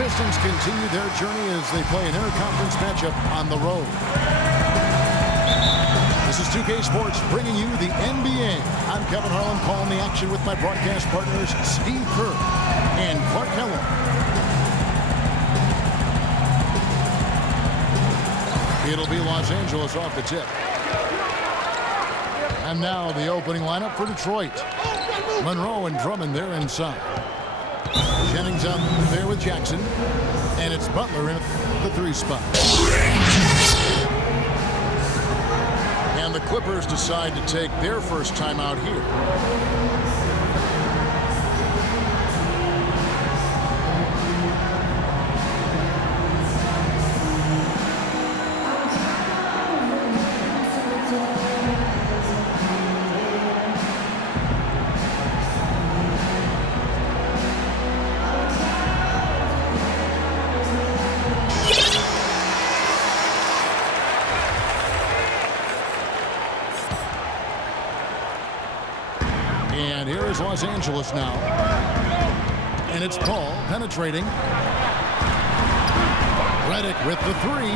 Pistons continue their journey as they play an interconference matchup on the road. This is 2K Sports bringing you the NBA. I'm Kevin Harlan calling the action with my broadcast partners Steve Kerr and Clark Keller. It'll be Los Angeles off the tip. And now the opening lineup for Detroit. Monroe and Drummond there inside. Jennings up there with Jackson. And it's Butler in the 3 spot. And the Clippers decide to take their first time out here. And here is Los Angeles now. And it's Paul penetrating. Redick with the 3.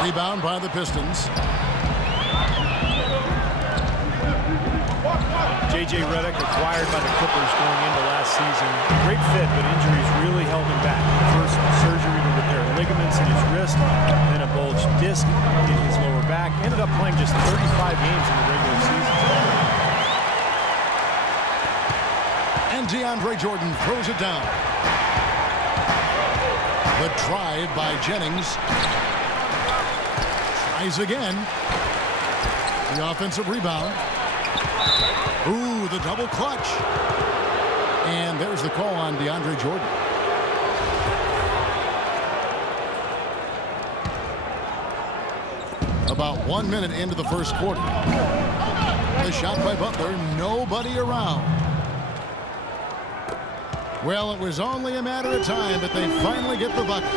Rebound by the Pistons. J.J. Redick acquired by the Clippers going into last season. Great fit, but injuries really held him back. First surgery to repair ligaments in his wrist, then a bulged disc in his lower back. Ended up playing just 35 games in the regular season. And DeAndre Jordan throws it down. The drive by Jennings. Tries again. The offensive rebound. Ooh, the double clutch. And there's the call on DeAndre Jordan. About 1 minute into the first quarter. The shot by Butler, nobody around. Well, it was only a matter of time, but they finally get the bucket.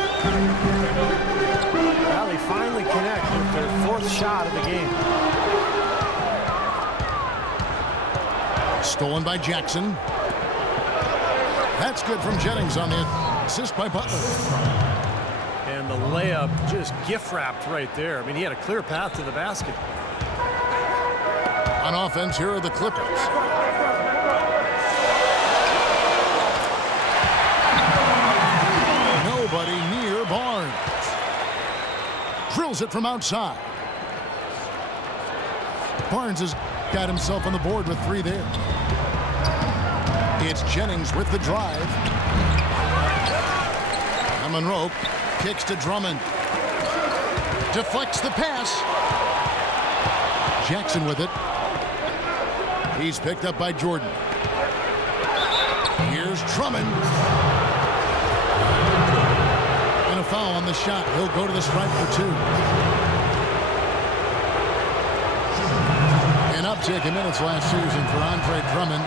Well, they finally connect with their 4th shot of the game. Stolen by Jackson. That's good from Jennings on the assist by Butler. And the layup just gift-wrapped right there. I mean, he had a clear path to the basket. On offense, here are the Clippers. Nobody near Barnes. Drills it from outside. Barnes has got himself on the board with 3 there. It's Jennings with the drive. And Monroe kicks to Drummond. Deflects the pass. Jackson with it. He's picked up by Jordan. Here's Drummond. And a foul on the shot. He'll go to the stripe for 2. An uptick in minutes last season for Andre Drummond.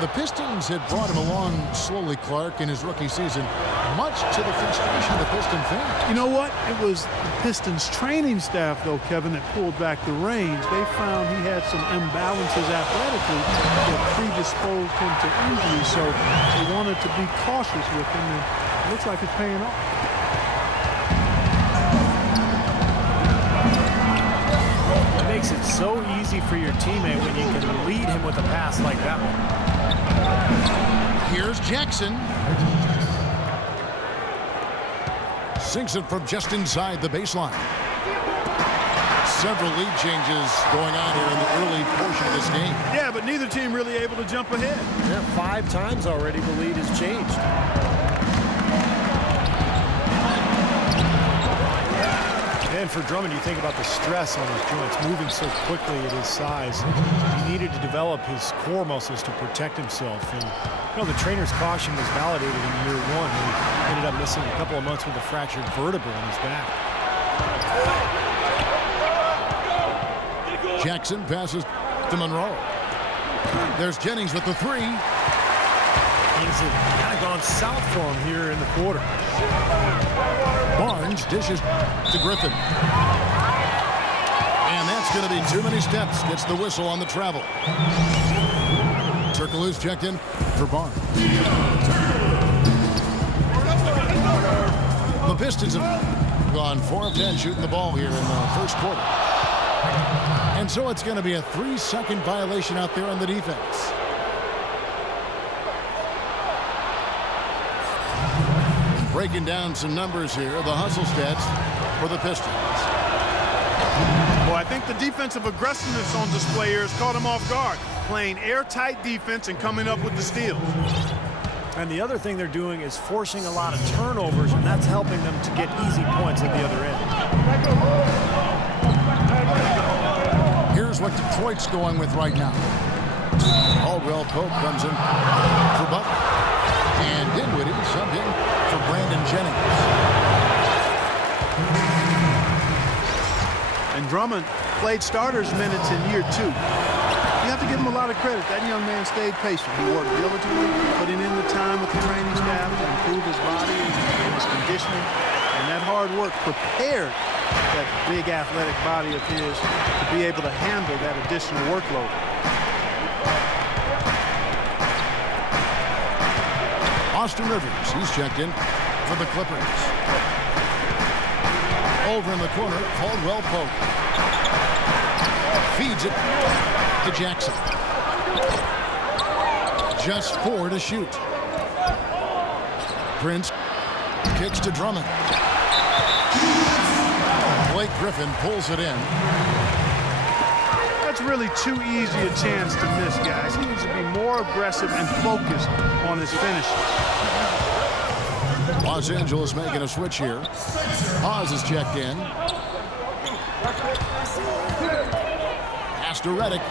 The Pistons had brought him along slowly, Clark, in his rookie season, much to the frustration of the Piston fans. You know what? It was the Pistons training staff, though, Kevin, that pulled back the reins. They found he had some imbalances athletically that predisposed him to injury, so they wanted to be cautious with him, and it looks like it's paying off. It makes it so easy for your teammate when you can lead him with a pass like that one. Here's Jackson. Sinks it from just inside the baseline. Several lead changes going on here in the early portion of this game. Yeah, but neither team really able to jump ahead. Yeah, 5 times already the lead has changed. And for Drummond, you think about the stress on his joints, moving so quickly at his size. He needed to develop his core muscles to protect himself. And, you know, the trainer's caution was validated in year 1. He ended up missing a couple of months with a fractured vertebra in his back. Jackson passes to Monroe. There's Jennings with the 3. Things have kind of gone south for him here in the quarter. Barnes dishes to Griffin. And that's going to be too many steps. Gets the whistle on the travel. Turkoglu's checked in for Barnes. The Pistons have gone 4 of 10 shooting the ball here in the first quarter. And so it's going to be a 3-second violation out there on the defense. Breaking down some numbers here, the hustle stats for the Pistons. Well, I think the defensive aggressiveness on display here has caught him off guard, playing airtight defense and coming up with the steals. And the other thing they're doing is forcing a lot of turnovers, and that's helping them to get easy points at the other end. Here's what Detroit's going with right now. Caldwell Pope comes in for Butler. And Dinwiddie subbed in for Brandon Jennings. And Drummond played starters minutes in year 2. You have to give him a lot of credit. That young man stayed patient. He worked diligently, putting in the time with the training staff to improve his body and his conditioning. And that hard work prepared that big athletic body of his to be able to handle that additional workload. Austin Rivers, he's checked in for the Clippers. Over in the corner, Caldwell Pope. Feeds it to Jackson. Just 4 to shoot. Prince kicks to Drummond. Blake Griffin pulls it in. That's really too easy a chance to miss, guys. He needs to be more aggressive and focused on his finishing. Los Angeles making a switch here. Hawes is checked in. Pass to Redick.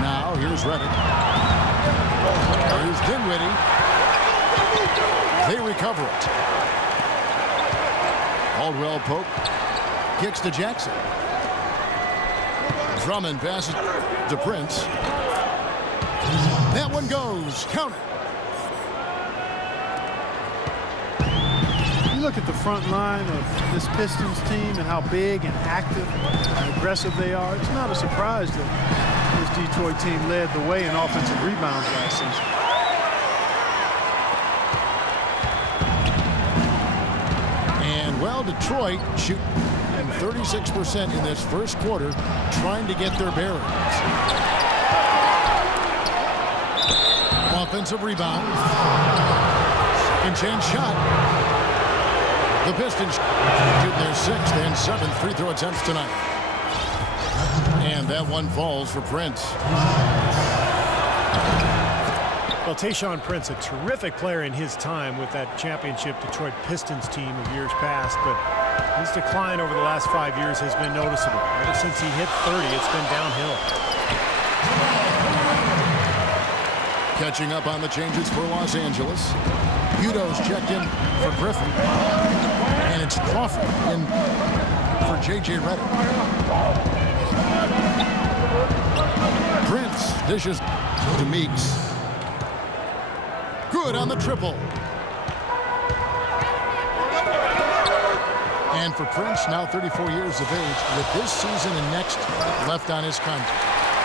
Now here's Redick. Here's Dinwiddie. They recover it. Caldwell Pope kicks to Jackson. Drummond passes to Prince. That one goes. Count it. You look at the front line of this Pistons team and how big and active and aggressive they are. It's not a surprise that this Detroit team led the way in offensive rebounds last season. And, well, Detroit shooting 36% in this first quarter, trying to get their bearings. Offensive rebound. Second chance shot. The Pistons shooting their 6th and 7th free throw attempts tonight. And that one falls for Prince. Well, Tayshaun Prince, a terrific player in his time with that championship Detroit Pistons team of years past, but his decline over the last 5 years has been noticeable. Ever since he hit 30, it's been downhill. Catching up on the changes for Los Angeles. Udo's checked in for Griffin. And it's Crawford in for J.J. Redick. Prince dishes to Meeks. Good on the triple. And for Prince, now 34 years of age, with this season and next left on his contract.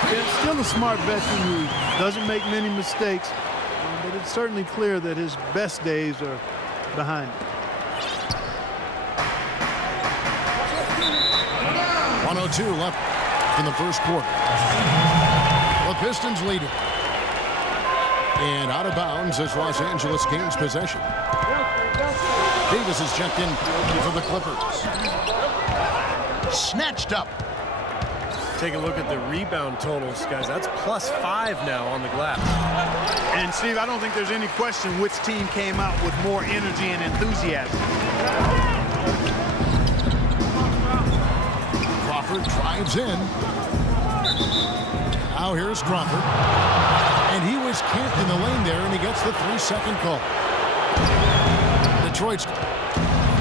Yeah, still a smart veteran who doesn't make many mistakes, but it's certainly clear that his best days are behind him. 1:02 left in the first quarter. The Pistons lead it. And out of bounds as Los Angeles gains possession. Davis is checked in for the Clippers. Snatched up. Take a look at the rebound totals, guys. That's +5 now on the glass. And, Steve, I don't think there's any question which team came out with more energy and enthusiasm. Crawford drives in. Now here's Crawford. And he was camped in the lane there, and he gets the 3-second call. Detroit's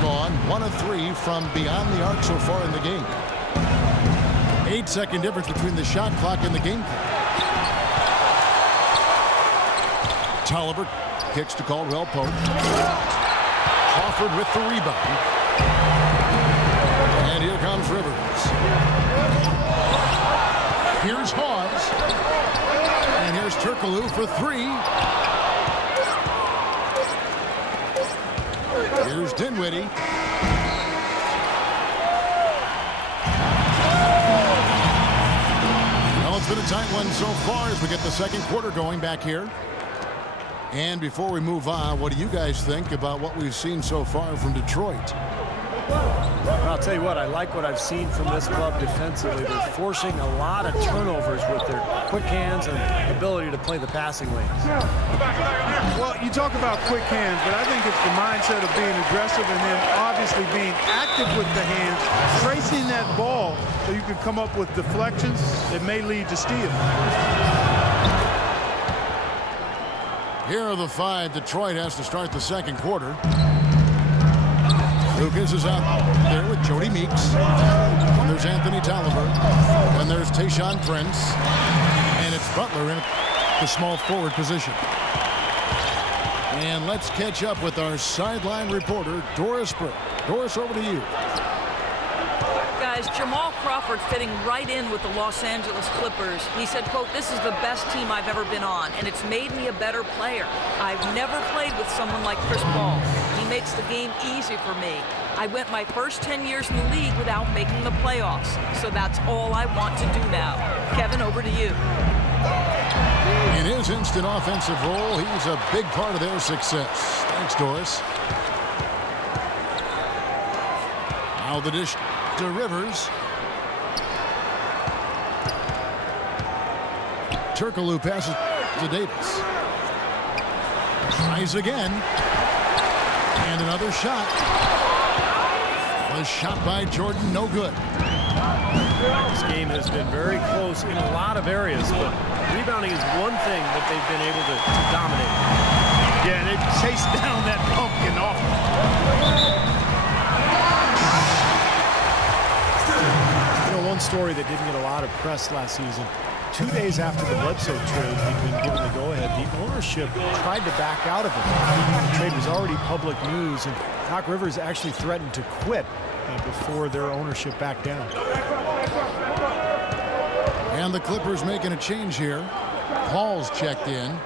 gone 1 of 3 from beyond the arc so far in the game. 8-second difference between the shot clock and the game clock. Tolliver kicks to Caldwell Pope. Crawford with the rebound. And here comes Rivers. Here's Hawes. And here's Turkoglu for 3. Here's Dinwiddie. Well, it's been a tight one so far as we get the second quarter going back here. And before we move on, what do you guys think about what we've seen so far from Detroit? I'll tell you what, I like what I've seen from this club defensively. They're forcing a lot of turnovers with their quick hands and ability to play the passing lanes. Well, you talk about quick hands, but I think it's the mindset of being aggressive and then obviously being active with the hands, tracing that ball so you can come up with deflections that may lead to steals. Here are the 5 Detroit has to start the second quarter. Lucas is out there with Jody Meeks. And there's Anthony Tolliver. And there's Tayshaun Prince. And it's Butler in the small forward position. And let's catch up with our sideline reporter, Doris Burke. Doris, over to you. Guys, Jamal Crawford fitting right in with the Los Angeles Clippers. He said, quote, "This is the best team I've ever been on, and it's made me a better player. I've never played with someone like Chris Paul. He makes the game easy for me. I went my first 10 years in the league without making the playoffs, so that's all I want to do now." Kevin, over to you. In his instant offensive role, he's a big part of their success. Thanks, Doris. Now the dish to Rivers. Turkoglu passes to Davis. Tries again. And another shot. Was shot by Jordan, no good. This game has been very close in a lot of areas, but rebounding is one thing that they've been able to dominate. Yeah, they chased down that pumpkin off. One story that didn't get a lot of press last season. 2 days after the Bledsoe trade, he'd been given the go-ahead. The ownership tried to back out of it. The trade was already public news, and Doc Rivers actually threatened to quit before their ownership backed down. And the Clippers making a change here. Paul's checked in.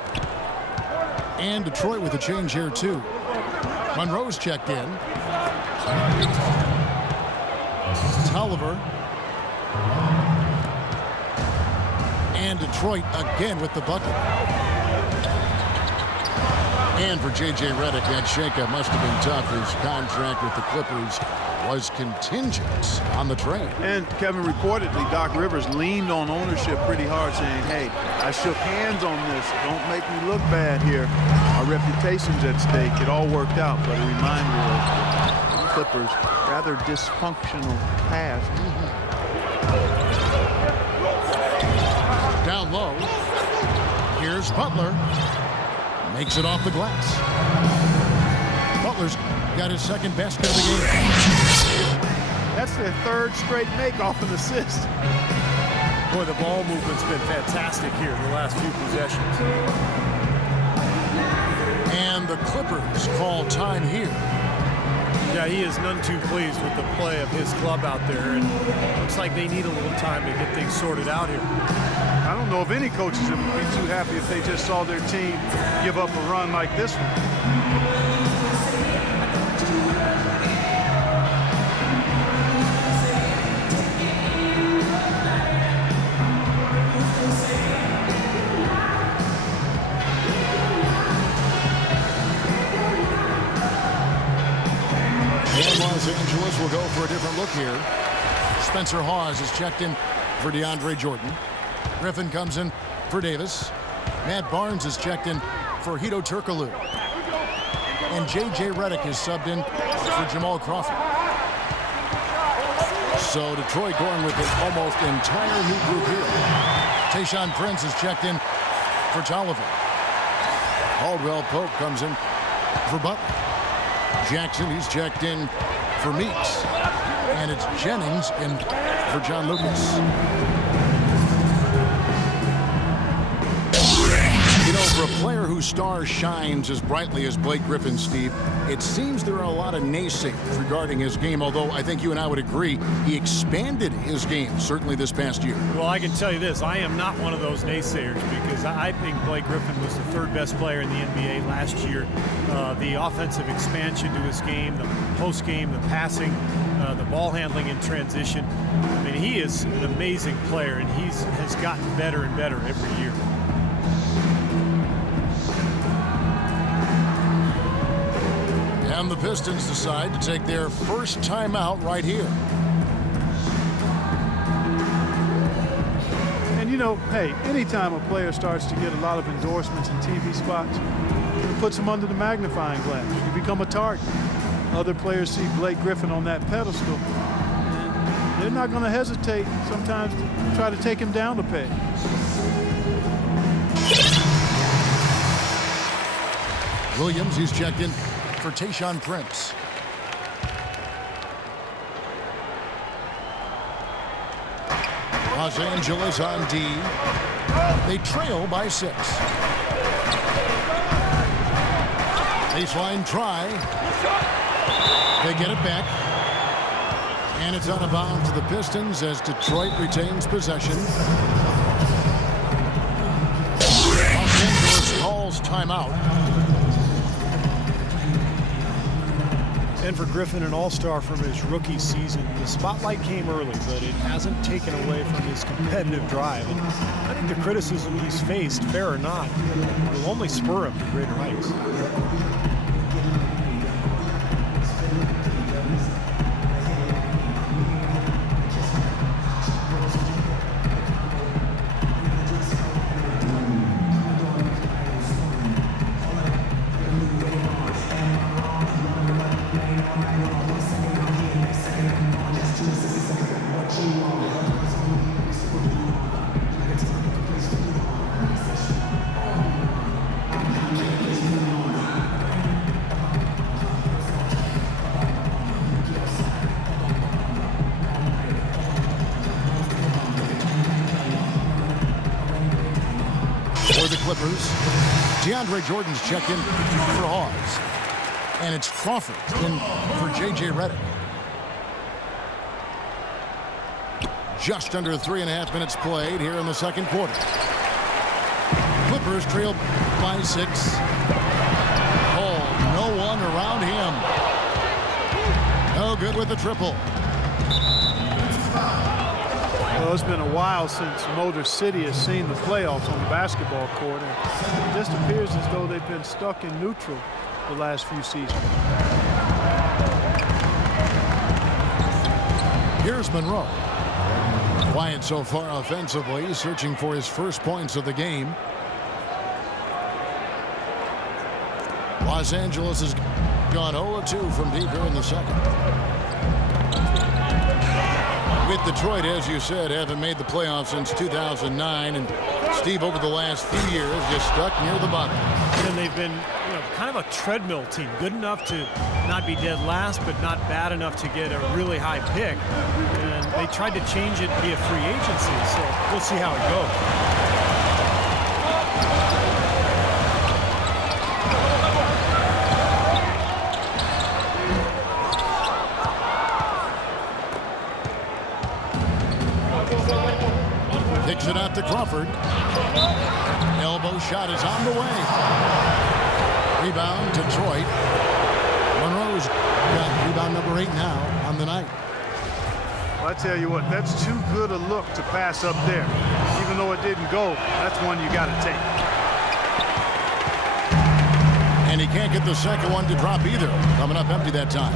And Detroit with a change here, too. Monroe's checked in. Tolliver. And Detroit again with the bucket. And for J.J. Redick, that shakeup must have been tough. His contract with the Clippers was contingent on the trade. And Kevin, reportedly, Doc Rivers leaned on ownership pretty hard, saying, hey, I shook hands on this. Don't make me look bad here. Our reputation's at stake. It all worked out, but a reminder of the Clippers' rather dysfunctional past. Down low. Here's Butler. Makes it off the glass. Butler's got his second basket of the game. That's their third straight make off an assist. Boy, the ball movement's been fantastic here in the last few possessions. And the Clippers call time here. Yeah, he is none too pleased with the play of his club out there, and looks like they need a little time to get things sorted out here. I don't know if any coaches would be too happy if they just saw their team give up a run like this one. And Los Angeles will go for a different look here. Spencer Hawes is checked in for DeAndre Jordan. Griffin comes in for Davis. Matt Barnes is checked in for Hedo Turkoglu. And J.J. Redick is subbed in for Jamal Crawford. So Detroit going with an almost entire new group here. Tayshaun Prince is checked in for Tolliver. Caldwell Pope comes in for Butler. Jackson, he's checked in for Meeks. And it's Jennings in for John Lucas. You know, for a player whose star shines as brightly as Blake Griffin, Steve, it seems there are a lot of naysayers regarding his game, although I think you and I would agree he expanded his game, certainly this past year. Well, I can tell you this. I am not one of those naysayers because I think Blake Griffin was the third best player in the NBA last year. The offensive expansion to his game, the post game, the passing, the ball handling in transition. I mean, he is an amazing player, and he has gotten better and better every year. And the Pistons decide to take their first timeout right here. And you know, hey, anytime a player starts to get a lot of endorsements and TV spots, it puts him under the magnifying glass. You become a target. Other players see Blake Griffin on that pedestal, and they're not going to hesitate sometimes to try to take him down a peg. Williams, he's checked in for Tayshaun Prince. Los Angeles on D. They trail by 6. Baseline try. They get it back. And it's out of bounds to the Pistons as Detroit retains possession. Los Angeles calls timeout. And for Griffin, an all-star from his rookie season, the spotlight came early, but it hasn't taken away from his competitive drive. And I think the criticism he's faced, fair or not, will only spur him to greater heights. DeAndre Jordan's checked in for Hawes. And it's Crawford in for J.J. Redick. Just under 3.5 minutes played here in the second quarter. Clippers trail by 6. No one around him. No good with the triple. Well, it's been a while since Motor City has seen the playoffs on the basketball court, and it just appears as though they've been stuck in neutral the last few seasons. Here's Monroe. Quiet so far offensively, searching for his first points of the game. Los Angeles has gone 0-2 from deep here in the second. With Detroit, as you said, haven't made the playoffs since 2009, and Steve, over the last few years, just stuck near the bottom. And they've been, kind of a treadmill team, good enough to not be dead last, but not bad enough to get a really high pick. And they tried to change it via free agency, so we'll see how it goes. Kicks it out to Crawford. Elbow shot is on the way. Rebound, Detroit. Monroe's got rebound number 8 now on the night. Well, I tell you what, that's too good a look to pass up there. Even though it didn't go, that's one you got to take. And he can't get the second one to drop either. Coming up empty that time.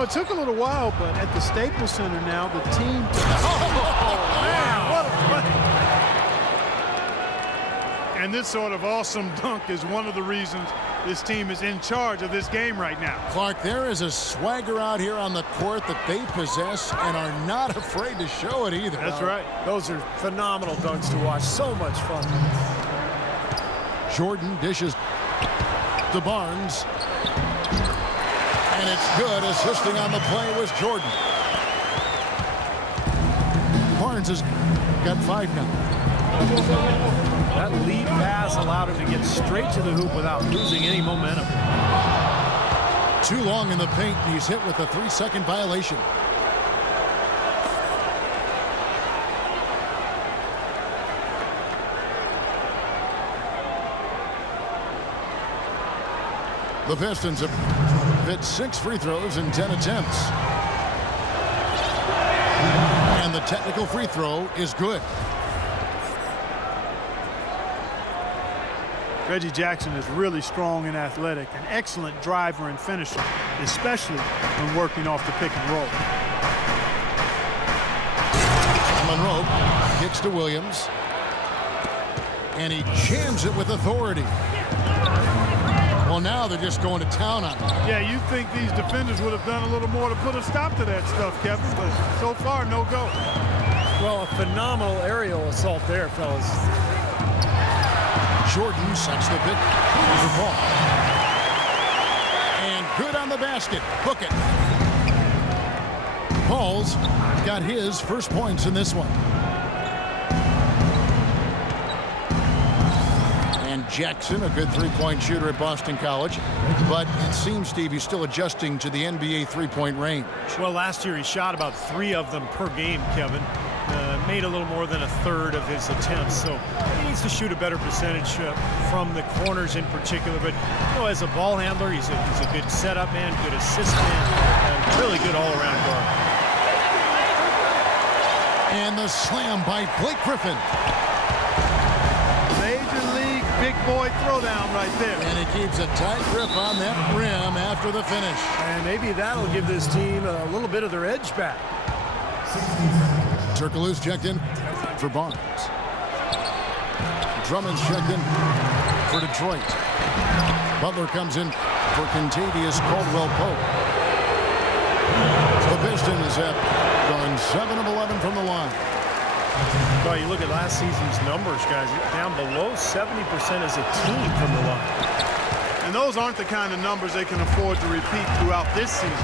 It took a little while, but at the Staples Center now, the team... And this sort of awesome dunk is one of the reasons this team is in charge of this game right now. Clark, there is a swagger out here on the court that they possess and are not afraid to show it either. That's right. Those are phenomenal dunks to watch. So much fun. Jordan dishes to Barnes. And it's good. Assisting on the play was Jordan. Barnes has got 5 now. That lead pass allowed him to get straight to the hoop without losing any momentum. Too long in the paint, and he's hit with a 3-second violation. The Pistons have hit 6 free throws in 10 attempts. And the technical free throw is good. Reggie Jackson is really strong and athletic, an excellent driver and finisher, especially when working off the pick and roll. Monroe kicks to Williams. And he jams it with authority. Well, now they're just going to town on him. Yeah, you'd think these defenders would have done a little more to put a stop to that stuff, Kevin, but so far, no go. Well, a phenomenal aerial assault there, fellas. Jordan sets the pick for Paul. And good on the basket. Book it. Paul's got his first points in this one. And Jackson, a good three-point shooter at Boston College. But it seems, Steve, he's still adjusting to the NBA three-point range. Well, last year he shot about 3 of them per game, Kevin. Made a little more than a third of his attempts, so he needs to shoot a better percentage from the corners in particular. But you know, as a ball handler, he's a good setup man, good assist man, really good all-around guard. And the slam by Blake Griffin. Major league big boy throwdown right there. And he keeps a tight grip on that rim after the finish. And maybe that'll give this team a little bit of their edge back. Turkoglu's checked in for Barnes. Drummond's checked in for Detroit. Butler comes in for Kentavious Caldwell-Pope. The Pistons have gone 7 of 11 from the line. Well, you look at last season's numbers, guys, down below 70% as a team from the line. And those aren't the kind of numbers they can afford to repeat throughout this season.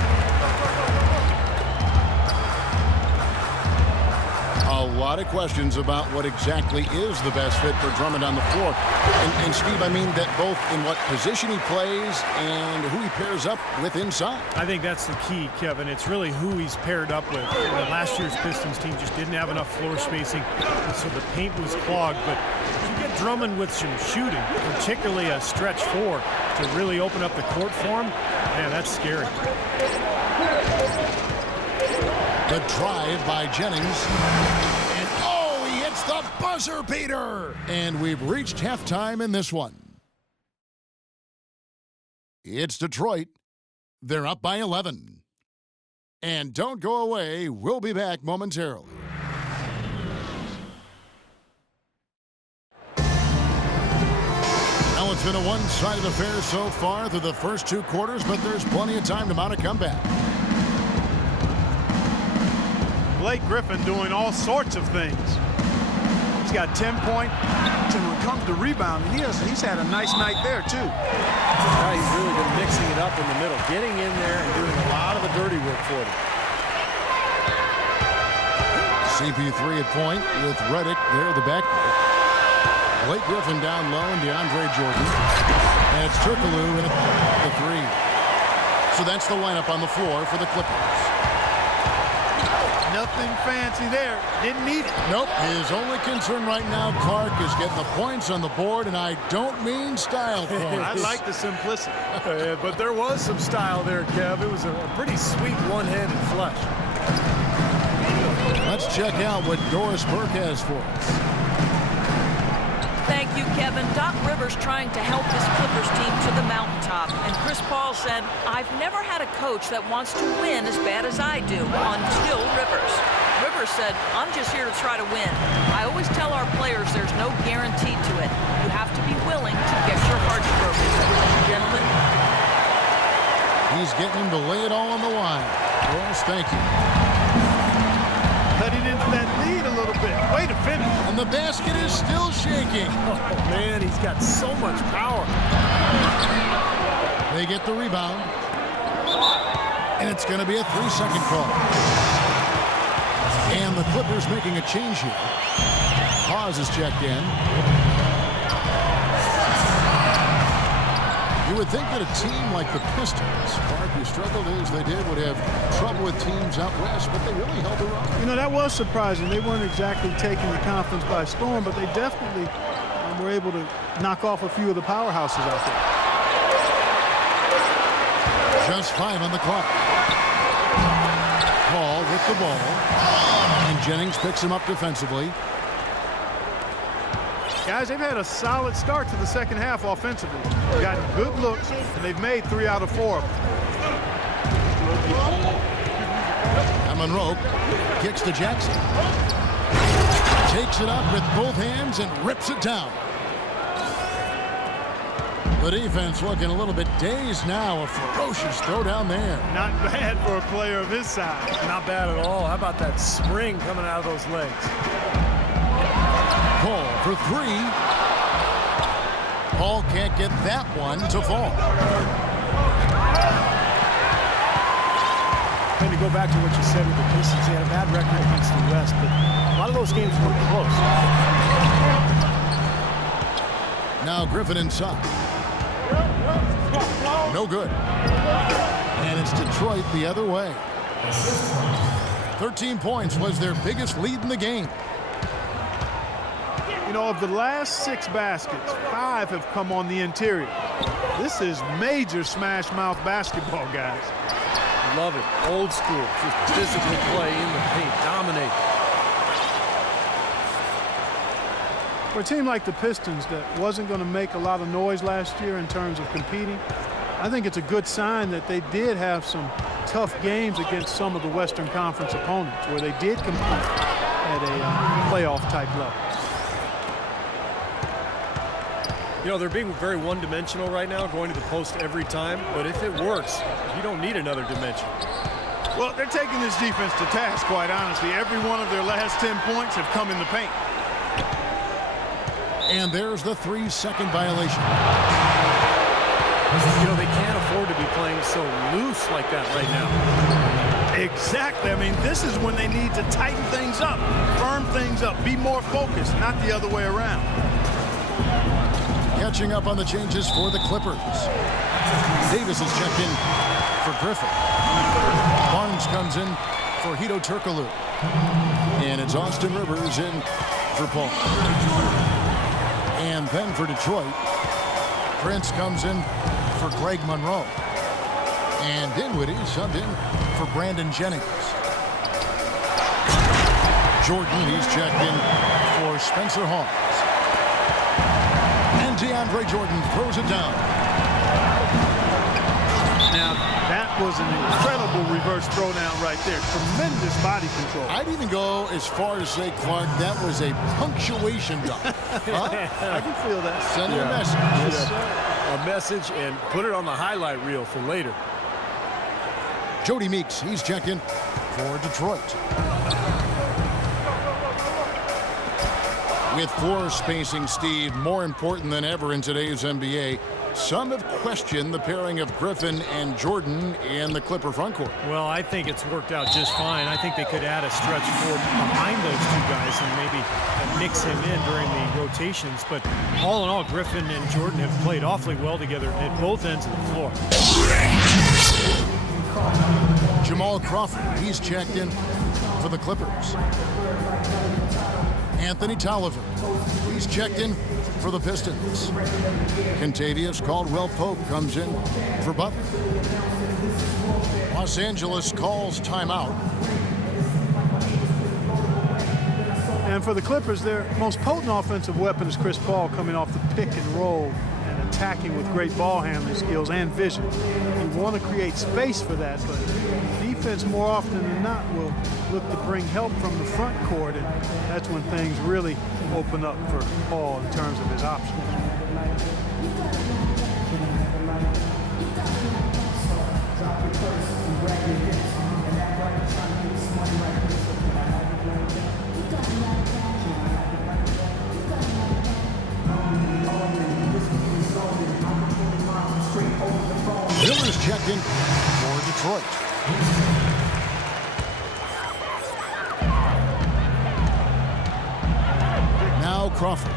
A lot of questions about what exactly is the best fit for Drummond on the floor. And Steve, I mean that both in what position he plays and who he pairs up with inside. I think that's the key, Kevin. It's really who he's paired up with. You know, last year's Pistons team just didn't have enough floor spacing, so the paint was clogged. But if you get Drummond with some shooting, particularly a stretch 4, to really open up the court for him, man, that's scary. The drive by Jennings. And oh, he hits the buzzer beater. And we've reached halftime in this one. It's Detroit. They're up by 11. And don't go away. We'll be back momentarily. Now it's been a one-sided affair so far through the first 2 quarters, but there's plenty of time to mount a comeback. Blake Griffin doing all sorts of things. He's got 10 points, and when it comes to rebounding, he's had a nice night there, too. He's really been mixing it up in the middle, getting in there and doing a lot of the dirty work for them. CP3 at point with Redick there at the back. Blake Griffin down low and DeAndre Jordan. And it's Turkoglu in the 3. So that's the lineup on the floor for the Clippers. Nothing fancy there. Didn't need it. Nope. His only concern right now, Clark, is getting the points on the board, and I don't mean style points. I like the simplicity. But there was some style there, Kev. It was a pretty sweet one-handed flush. Let's check out what Doris Burke has for us. Thank you, Kevin. Doc Rivers trying to help his Clippers team to the mountaintop. And Chris Paul said, I've never had a coach that wants to win as bad as I do until Rivers. Rivers said, I'm just here to try to win. I always tell our players there's no guarantee to it. You have to be willing to get your hearts broken. Gentlemen. He's getting him to lay it all on the line. Doris, thank you. Cutting into that lead a little bit. Way to finish. And the basket is still shaking. Oh, man, he's got so much power. They get the rebound. And it's going to be a 3-second call. And the Clippers making a change here. Hawes is checked in. You would think that a team like the Pistons, Clark, who struggled as they did, would have trouble with teams out west, but they really held their own. You know, that was surprising. They weren't exactly taking the conference by storm, but they definitely were able to knock off a few of the powerhouses out there. Just 5 on the clock. Paul with the ball. And Jennings picks him up defensively. Guys, they've had a solid start to the second half offensively. They've gotten good looks, and they've made 3 out of 4 of them. And Monroe kicks to Jackson. Takes it up with both hands and rips it down. The defense looking a little bit dazed now. A ferocious throw down there. Not bad for a player of his size. Not bad at all. How about that spring coming out of those legs? Paul for 3. Paul can't get that one to fall. And to go back to what you said with the Pistons, they had a bad record against the West, but a lot of those games were close. Now Griffin inside. No good. And it's Detroit the other way. 13 points was their biggest lead in the game. You know, of the last 6 baskets, 5 have come on the interior. This is major smash mouth basketball, guys. Love it. Old school. Just physical play in the paint. Dominate. For a team like the Pistons that wasn't going to make a lot of noise last year in terms of competing, I think it's a good sign that they did have some tough games against some of the Western Conference opponents where they did compete at a playoff-type level. You know, they're being very one-dimensional right now, going to the post every time. But if it works, you don't need another dimension. Well, they're taking this defense to task, quite honestly. Every one of their last 10 points have come in the paint. And there's the 3-second violation. You know, they can't afford to be playing so loose like that right now. Exactly. I mean, this is when they need to tighten things up, firm things up, be more focused, not the other way around. Catching up on the changes for the Clippers. Davis is checked in for Griffin. Barnes comes in for Hito Turkoglu. And it's Austin Rivers in for Paul. And then for Detroit, Prince comes in for Greg Monroe. And Dinwiddie subbed in for Brandon Jennings. Jordan, he's checked in for Spencer Hawes. And DeAndre Jordan throws it down. Now, that was an incredible reverse throwdown right there. Tremendous body control. I'd even go as far as say, Clark, that was a punctuation dunk. Huh? I can feel that. Sending a message. Yes, sir. A message and put it on the highlight reel for later. Jody Meeks, he's checked in for Detroit. With floor spacing, Steve, more important than ever in today's NBA, some have questioned the pairing of Griffin and Jordan in the Clipper frontcourt. Well, I think it's worked out just fine. I think they could add a stretch four behind those 2 guys and maybe mix him in during the rotations. But all in all, Griffin and Jordan have played awfully well together at both ends of the floor. Jamal Crawford, he's checked in for the Clippers. Anthony Tolliver, he's checked in for the Pistons. Contavious Caldwell-Pope comes in for Butler. Los Angeles calls timeout. And for the Clippers, their most potent offensive weapon is Chris Paul, coming off the pick and roll and attacking with great ball handling skills and vision. You want to create space for that, but defense more often than not will look to bring help from the front court, and that's when things really open up for Paul in terms of his options. Miller's checked in for Detroit. Crawford.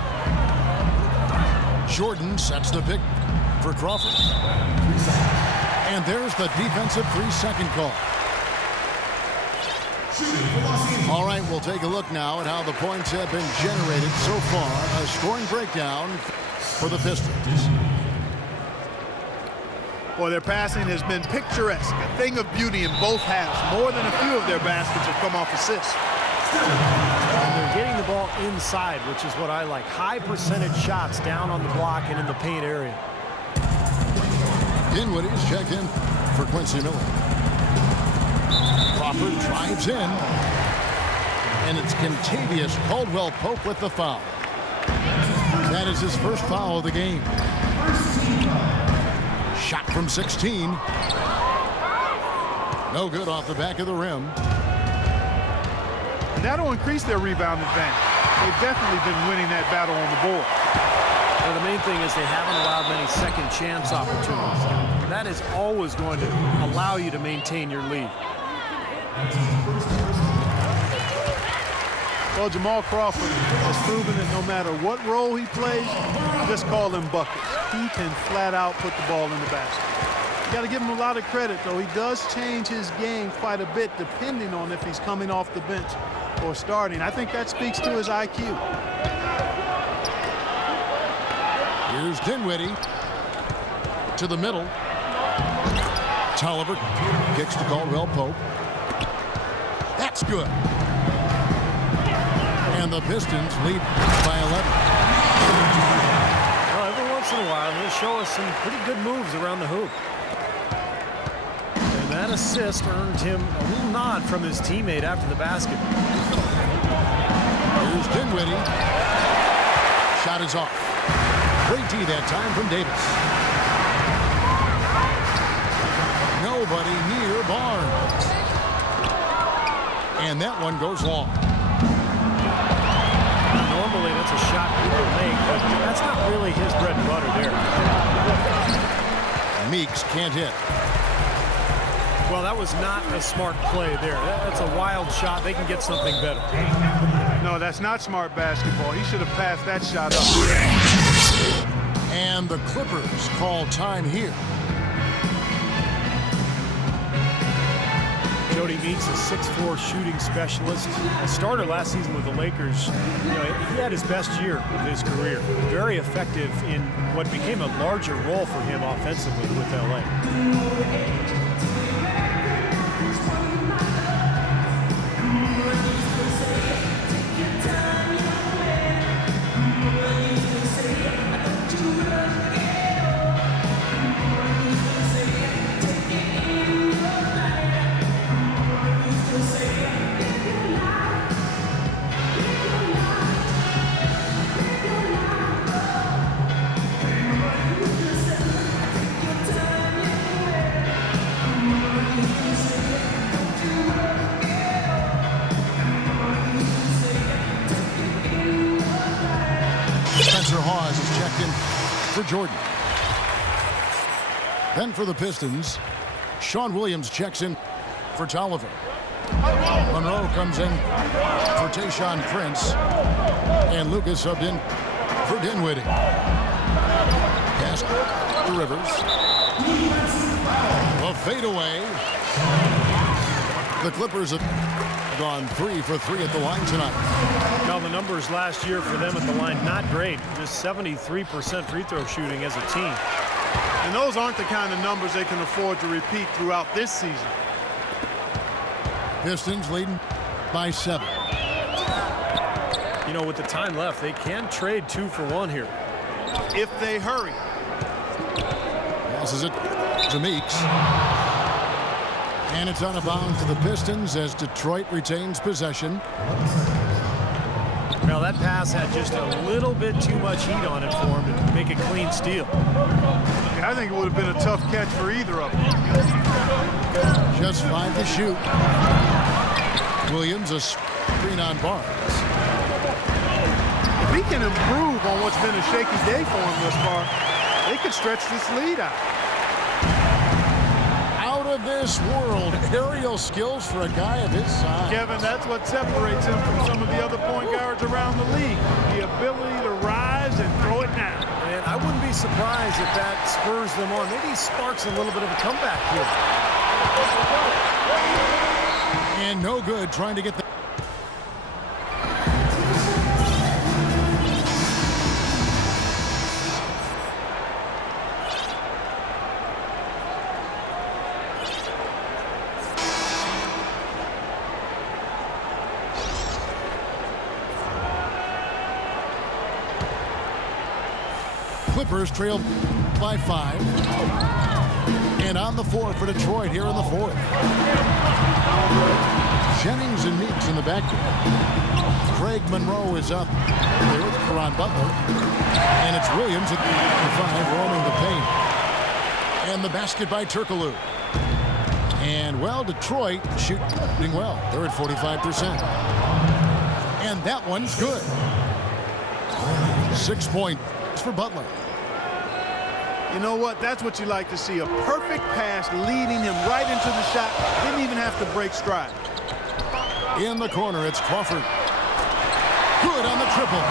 Jordan sets the pick for Crawford. And there's the defensive 3-second call. All right, we'll take a look now at how the points have been generated so far. A scoring breakdown for the Pistons. Well, their passing has been picturesque, a thing of beauty in both halves. More than a few of their baskets have come off assists. And they're getting the ball inside, which is what I like. High percentage shots down on the block and in the paint area. Dinwiddie's checked in for Quincy Miller. Crawford drives in. And it's Kentavious Caldwell-Pope with the foul. That is his first foul of the game. Shot from 16. No good off the back of the rim. And that'll increase their rebound advantage. They've definitely been winning that battle on the board. Well, the main thing is they haven't allowed many second chance opportunities. That is always going to allow you to maintain your lead. Well, Jamal Crawford has proven that no matter what role he plays, just call him buckets. He can flat out put the ball in the basket. You got to give him a lot of credit, though. He does change his game quite a bit depending on if he's coming off the bench or starting. I think that speaks to his IQ. Here's Dinwiddie to the middle. Tolliver kicks to Caldwell-Pope. That's good. And the Pistons lead by 11. Well, every once in a while, he'll show us some pretty good moves around the hoop. And that assist earned him a little nod from his teammate after the basket. Here's Dinwiddie. Shot is off. Great D that time from Davis. Nobody near Barnes. And that one goes long. Normally that's a shot people make, but that's not really his bread and butter there. Meeks can't hit. Well, that was not a smart play there. That's a wild shot. They can get something better. No, that's not smart basketball. He should have passed that shot up. And the Clippers call time here. Jody Meeks, a 6'4" shooting specialist. A starter last season with the Lakers. You know, he had his best year of his career. Very effective in what became a larger role for him offensively with LA. For Jordan. Then for the Pistons, Sean Williams checks in for Tolliver. Monroe comes in for Tayshaun Prince. And Lucas subbed in for Dinwiddie. Pass to Rivers. A fadeaway. The Clippers have gone 3 for 3 at the line tonight. Now the numbers last year for them at the line, not great. Just 73% free throw shooting as a team. And those aren't the kind of numbers they can afford to repeat throughout this season. Pistons leading by 7. You know, with the time left, they can trade 2 for 1 here. If they hurry. Passes it to Meeks. And it's out of bounds to the Pistons as Detroit retains possession. Now that pass had just a little bit too much heat on it for him to make a clean steal. Yeah, I think it would have been a tough catch for either of them. Just 5 to shoot. Williams a screen on Barnes. If he can improve on what's been a shaky day for him thus far, they could stretch this lead out. Out of this world, aerial skills for a guy of his size. Kevin, that's what separates him from some of the other point guards around the league. The ability surprised if that spurs them on. Maybe he sparks a little bit of a comeback here. And no good trying to get the... Clippers trail by 5. And on the floor for Detroit here in the 4th. Jennings and Meeks in the backcourt. Craig Monroe is up there with Caron Butler. And it's Williams at the 5 roaming the paint. And the basket by Turkoglu. And, well, Detroit shooting well. They're at 45%. And that one's good. 6 points for Butler. You know what? That's what you like to see. A perfect pass leading him right into the shot. Didn't even have to break stride. In the corner, it's Crawford. Good on the triple.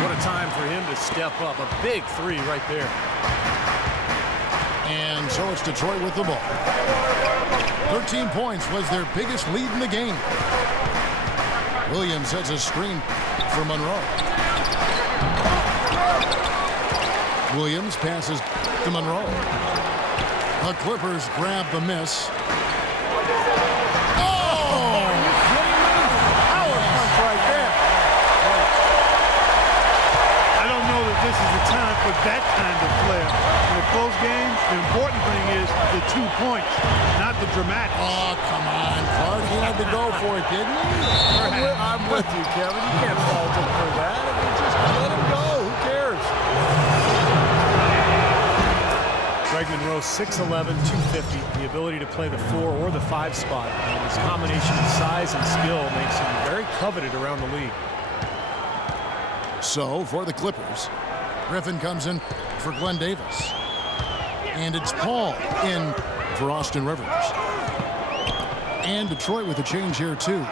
What a time for him to step up. A big 3 right there. And so it's Detroit with the ball. 13 points was their biggest lead in the game. Williams sets a screen for Monroe. Williams passes to Monroe. The Clippers grab the miss. Oh! Are you kidding me? Power punch right there. I don't know that this is the time for that kind of flair. In a close game, the important thing is the 2 points, not the dramatic. Oh, come on, Clark. He had to go for it, didn't he? I'm with you, Kevin. You can't fault him for that. I mean, just let him go. Who cares? Craig Monroe, 6'11", 250. The ability to play the 4 or the 5 spot. And his combination of size and skill makes him very coveted around the league. So, for the Clippers, Griffin comes in for Glenn Davis. And it's Paul in for Austin Rivers. And Detroit with a change here, too.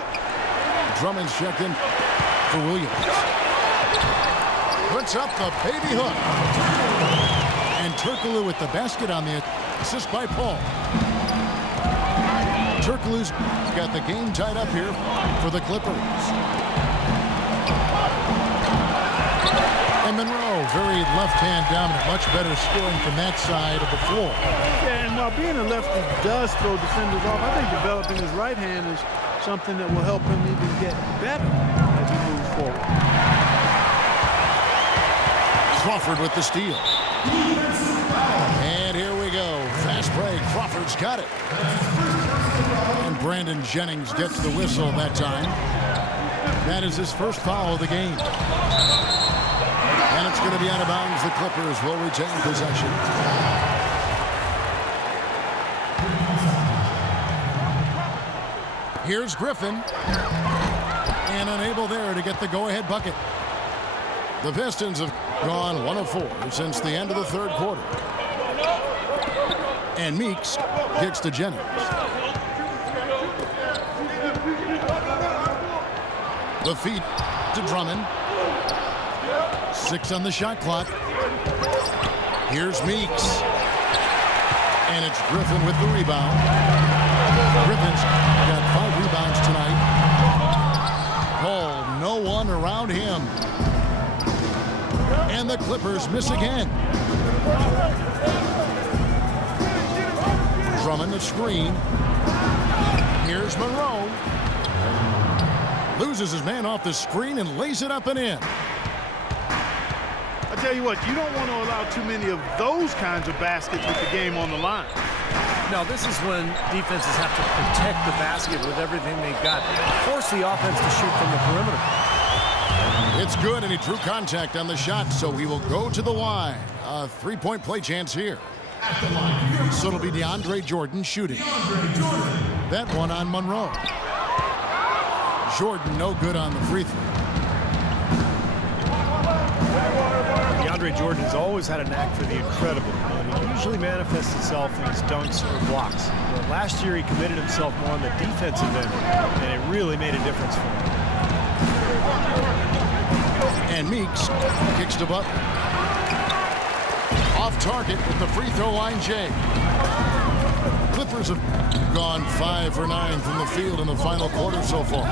Drummond's checked in for Williams. Puts up the baby hook. And Turkoglu with the basket on the assist by Paul. Turkoglu's got the game tied up here for the Clippers. And Monroe, very left-hand dominant, much better scoring from that side of the floor. Yeah, and while being a lefty does throw defenders off, I think developing his right hand is something that will help him even get better as he moves forward. Crawford with the steal. And here we go. Fast break. Crawford's got it. And Brandon Jennings gets the whistle that time. That is his first foul of the game. And it's going to be out of bounds. The Clippers will retain possession. Here's Griffin. And unable there to get the go-ahead bucket. The Pistons have gone 1 of 4 since the end of the 3rd quarter. And Meeks kicks to Jennings. The feed to Drummond. 6 on the shot clock. Here's Meeks. And it's Griffin with the rebound. Griffin's got 5 rebounds tonight. Paul, no one around him. And the Clippers miss again. Drummond the screen. Here's Monroe. Loses his man off the screen and lays it up and in. I tell you what, you don't want to allow too many of those kinds of baskets with the game on the line. Now, this is when defenses have to protect the basket with everything they've got. Force the offense to shoot from the perimeter. It's good, and he drew contact on the shot, so he will go to the line. A 3-point play chance here. So it'll be DeAndre Jordan shooting. That one on Monroe. Jordan no good on the free throw. DeAndre Jordan has always had a knack for the incredible, but it usually manifests itself in his dunks or blocks. But last year he committed himself more on the defensive end, and it really made a difference for him. And Meeks kicks to Butler. Off target with the free throw line, Jay. Clippers have gone 5 for 9 from the field in the final quarter so far.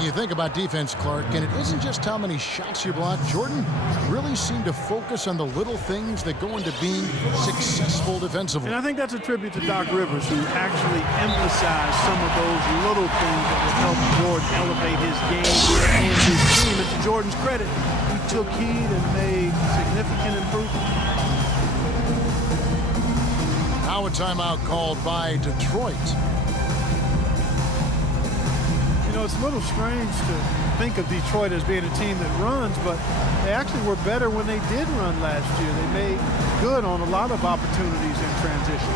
You think about defense, Clark, and it isn't just how many shots you block. Jordan really seemed to focus on the little things that go into being successful defensively. And I think that's a tribute to Doc Rivers, who actually emphasized some of those little things that would help Jordan elevate his game and his team. And to Jordan's credit, he took heed and made significant improvements. Now a timeout called by Detroit. You know, it's a little strange to think of Detroit as being a team that runs, but they actually were better when they did run last year. They made good on a lot of opportunities in transition.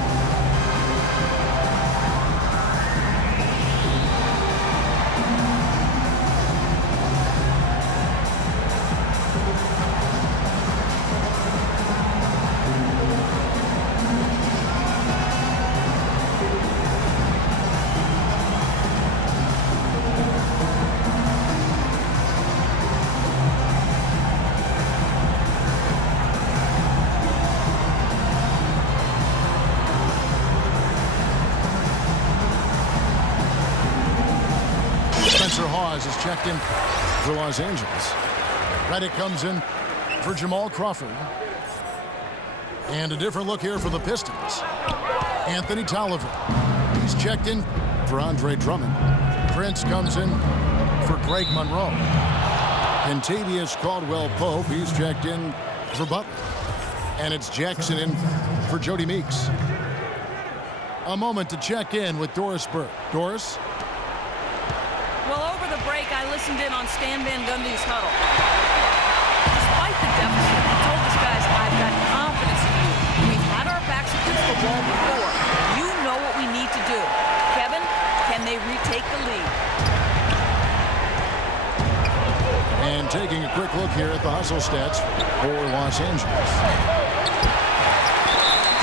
Is checked in for Los Angeles. Reddick comes in for Jamal Crawford. And a different look here for the Pistons. Anthony Tolliver. He's checked in for Andre Drummond. Prince comes in for Greg Monroe. Kentavious Caldwell-Pope. He's checked in for Butler. And it's Jackson in for Jody Meeks. A moment to check in with Doris Burke. Doris? Well, over the break, I listened in on Stan Van Gundy's huddle. Despite the deficit, he told his guys, I've got confidence in you. We've had our backs against the wall before. You know what we need to do. Kevin, can they retake the lead? And taking a quick look here at the hustle stats for Los Angeles.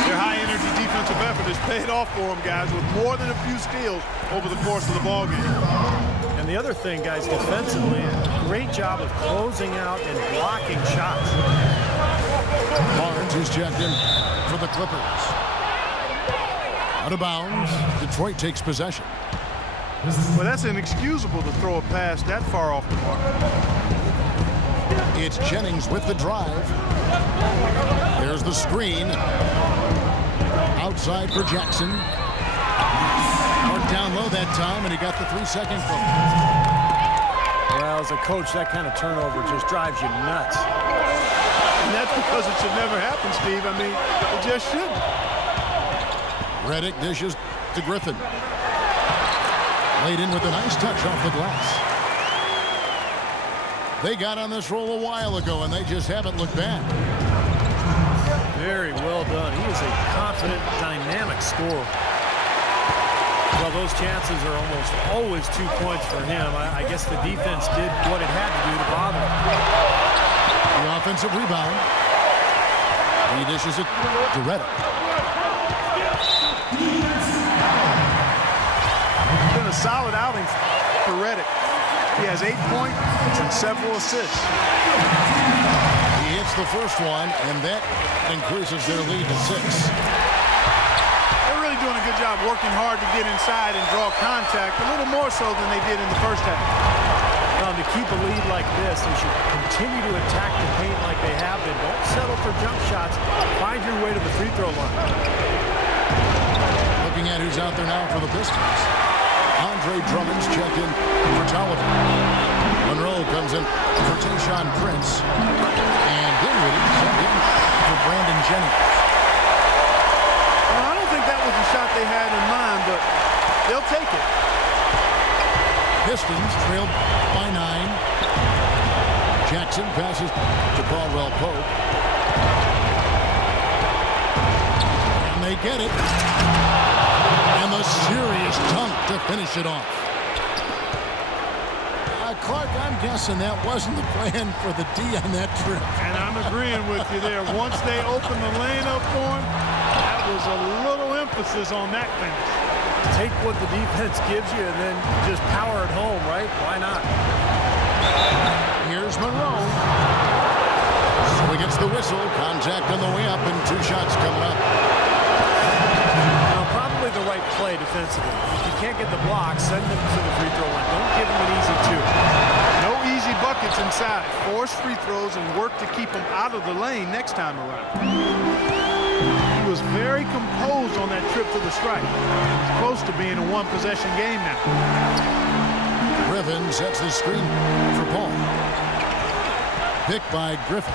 Their high-energy defensive effort has paid off for them, guys, with more than a few steals over the course of the ballgame. And the other thing, guys, defensively, great job of closing out and blocking shots. Barnes is checked in for the Clippers. Out of bounds. Detroit takes possession. Well, that's inexcusable to throw a pass that far off the mark. It's Jennings with the drive. There's the screen. Outside for Jackson. Marked down low that time, and he got the 3-second call. Well, as a coach, that kind of turnover just drives you nuts. And that's because it should never happen, Steve. I mean, it just shouldn't. Reddick dishes to Griffin. Laid in with a nice touch off the glass. They got on this roll a while ago, and they just haven't looked back. Very well done. He is a confident, dynamic scorer. Well, those chances are almost always 2 points for him. I guess the defense did what it had to do to bother him. The offensive rebound. He dishes it to Reddick. It's been a solid outing for Reddick. He has 8 points and several assists. He hits the first one, and that increases their lead to 6. They're really doing a good job working hard to get inside and draw contact, a little more so than they did in the first half. To keep a lead like this, they should continue to attack the paint like they have been. Don't settle for jump shots. Find your way to the free throw line. Looking at who's out there now for the Pistons. Andre Drummond's checked in for Tolliver. Monroe comes in for Tayshaun Prince. And Dinwiddie sent in for Brandon Jennings. Well, I don't think that was the shot they had in mind, but they'll take it. Pistons trailed by 9. Jackson passes to Caldwell-Pope. And they get it. And the serious dunk to finish it off. Clark, I'm guessing that wasn't the plan for the D on that trip. And I'm agreeing with you there. Once they opened the lane up for him, that was a little emphasis on that finish. Take what the defense gives you and then just power it home, right? Why not? Here's Monroe. So he gets the whistle. Contact on the way up and 2 shots coming up. Now, probably the right play defensively. If you can't get the block, send them to the free throw line. Don't give them an easy 2. No easy buckets inside. Force free throws and work to keep them out of the lane next time around. He was very composed on that trip to the stripe. He's close to being a one-possession game now. Griffin sets the screen for Paul. Picked by Griffin.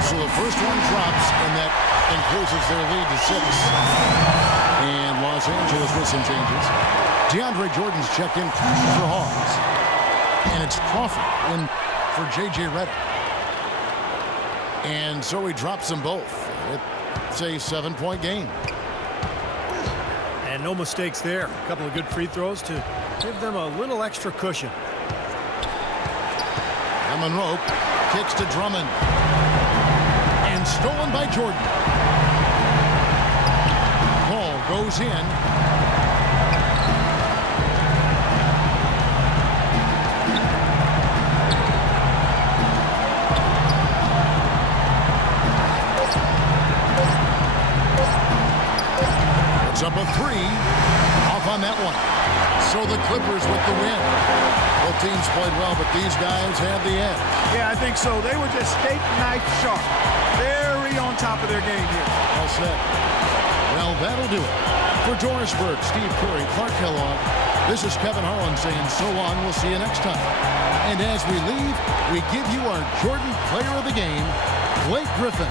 So the first one drops, and that increases their lead to 6. And Los Angeles with some changes. DeAndre Jordan's checked in for Hawes. And it's Crawford in for J.J. Redick. And so he drops them both. It's a 7-point game. And no mistakes there. A couple of good free throws to give them a little extra cushion. And Monroe kicks to Drummond. And stolen by Jordan. Paul goes in. Puts up a 3. Off on that one. So the Clippers with the win. Both teams played well, but these guys had the edge. Yeah, I think so. They were just steak knife sharp. Very on top of their game here. All set. Well, that'll do it. For Doris Burke, Steve Curry, Clark Kellogg, this is Kevin Harlan saying so long. We'll see you next time. And as we leave, we give you our Jordan Player of the Game, Blake Griffin.